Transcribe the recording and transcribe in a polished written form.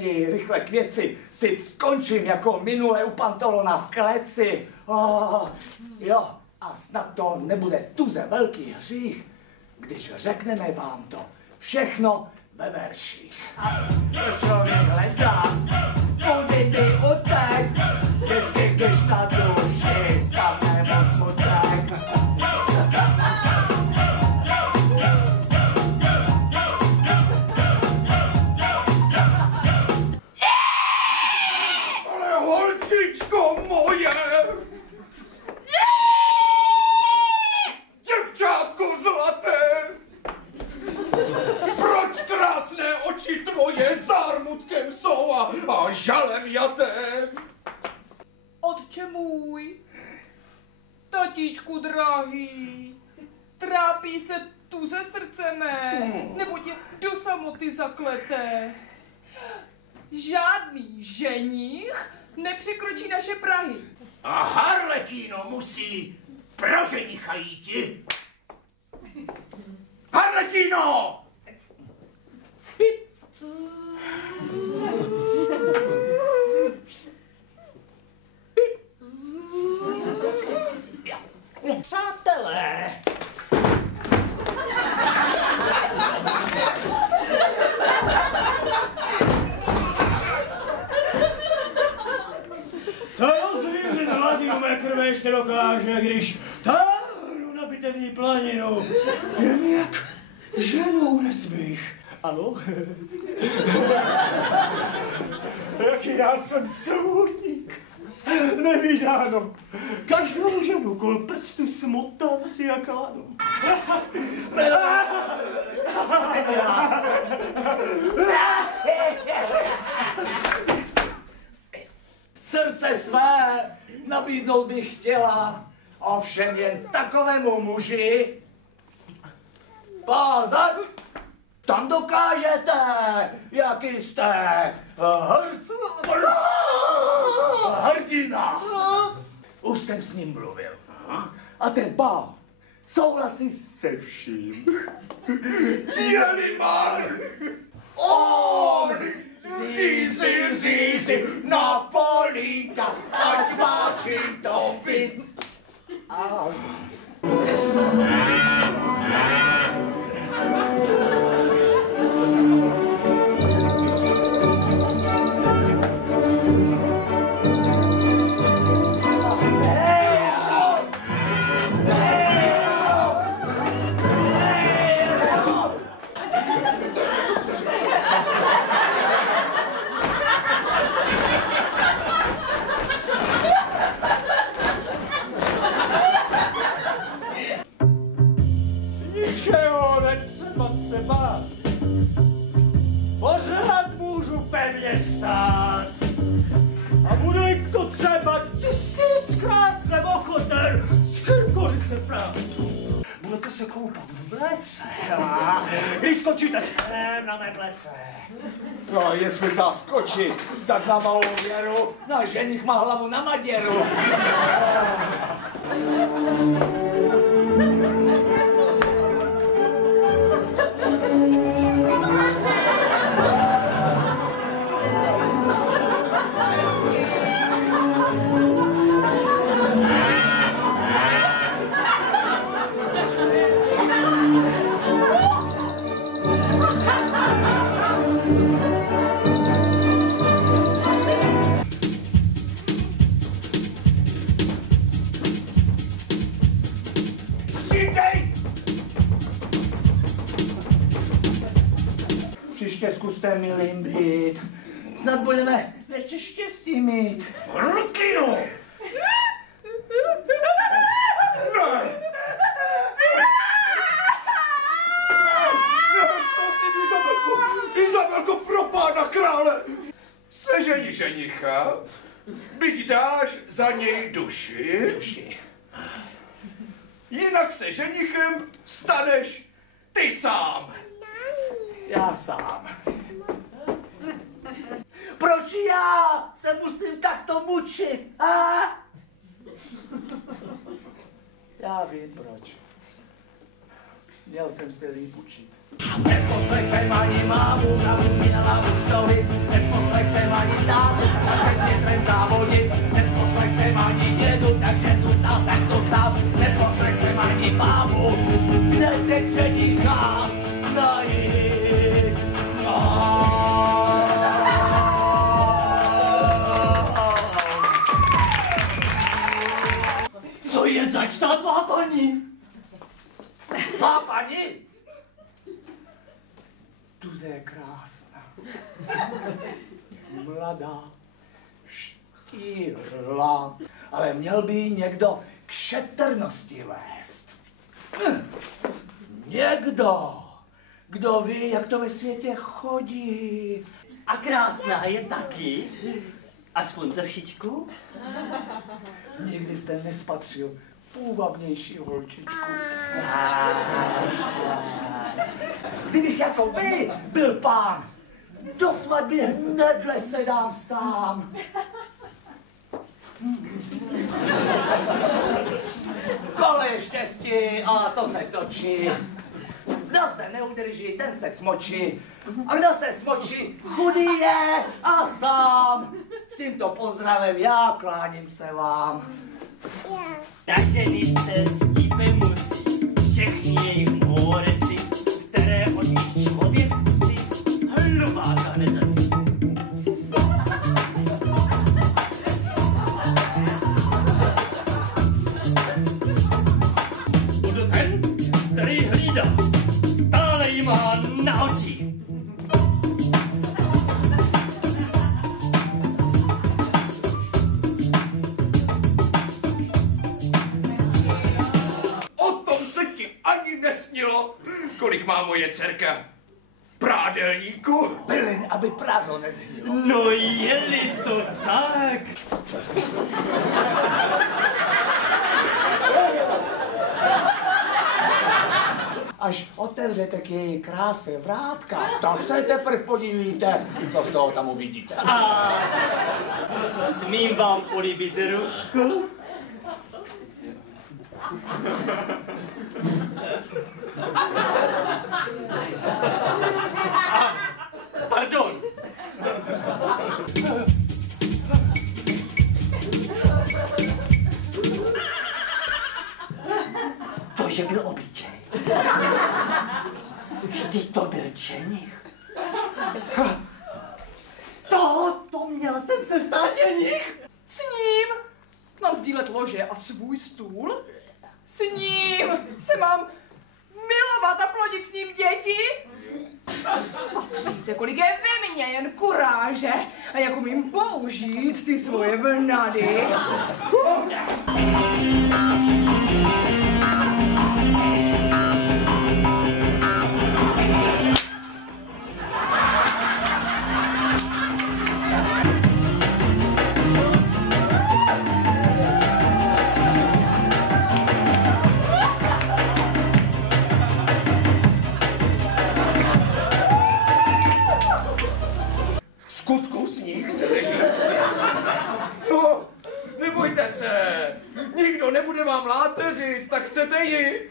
lidi, rychle k věci, si skončím jako minule u Pantolona v kleci. Jo, a snad to nebude tuze velký hřích, když řekneme vám to všechno ve verších. To člověk hledá, kudy by utek, vždycky když na duši spadne mu smutek. Ale holčičko moje! Děvčátko zlaté! Proč krásné oči tvoje zármutkem jsou a žalem jaté? Otče můj, tatíčku drahý, trápí se tuze srdce mé, neboť je do samoty zakleté. Žádný ženich nepřekročí naše prahy. A Harlekíno musí pro ženicha jíti. Harlekíno! Přátelé! To rozvířit hladinu mé krve ještě dokáže, když táhnu na bitevní planinu. Jen jak ženu unesmích. Ano? Jaký já jsem soudník. Nevídáno. Každou ženu kol prstu smotám si jak lano. Srdce své nabídnout bych chtěla, ovšem jen takovému muži. Pozor, tam dokážete, jaký jste hrdina. Už jsem s ním mluvil. A ten pán souhlasí se vším. Jelimar! On! Řízi, na polínka, ať má čím topit. Ničeho netřeba se bát. Pořád můžu pevně stát. A bude to třeba 1000krát jsem ochoten s kýmkoliv se prát. Budete se koupat v mléce, když skočíte sem na mé plece. No, jestli ta skočí, tak na malou věru, na ženich má hlavu na maděru. Příště zkuste milým být. Snad budeme větší štěstí mít. Harlekíno! Ne! Izabelko, pro pána krále! Seženi ženicha, byť dáš za něj duši. Jinak se ženichem staneš ty sám. Já sám. Proč já se musím takto mučit, a? Já vím proč. Měl jsem se líp učit. Neposlech jsem ani mámu, pravdu měla už nohy. Neposlech jsem ani tátu, tak teď větrem závodit. Neposlech jsem ani dědu, takže zůstal jsem tu sám. Neposlech jsem ani mámu, kde teď ženicha najít. Co je zač ta tvá paní? Má paní? Tuze je krásná. Mladá. Štíhlá. Ale měl by ji někdo k šetrnosti vést. Někdo, kdo ví, jak to ve světě chodí. A krásná je taky? Aspoň trošičku? Nikdy jste nespatřil půvabnější holčičku. Kdybych jako vy byl pán, do svatby hnedle se dám sám. Kolo je štěstí a to se točí. Kdo se neudrží, ten se smočí. A kdo se smočí, chudý je a sám. S tímto pozdravem já kláním se vám. Na ženy se stípe musí, všechny jejich moresy, které od nich člověk zkusí, hlubáka nezací. Budu ten, který hlídá, stále jí má na očích. Nesnilo, kolik má moje dcerka v prádelníku. Bylin, aby prádlo nezhnilo. No je-li to tak. Až otevřete k její kráse vrátka, to se teprve podívíte, co z toho tam uvidíte. A smím vám políbit ruku? Pardon. To, že byl obličej. Vždyť to byl ženich. To měl jsem se stát ženich. S ním mám sdílet lože a svůj stůl. S ním se mám milovat a plodit s ním děti. Spatříte, kolik je ve mně jen kuráže a jak umím použít ty svoje vnady. Skutku s ní chcete žít? No, nebojte se, nikdo nebude vám láteřit, tak chcete ji?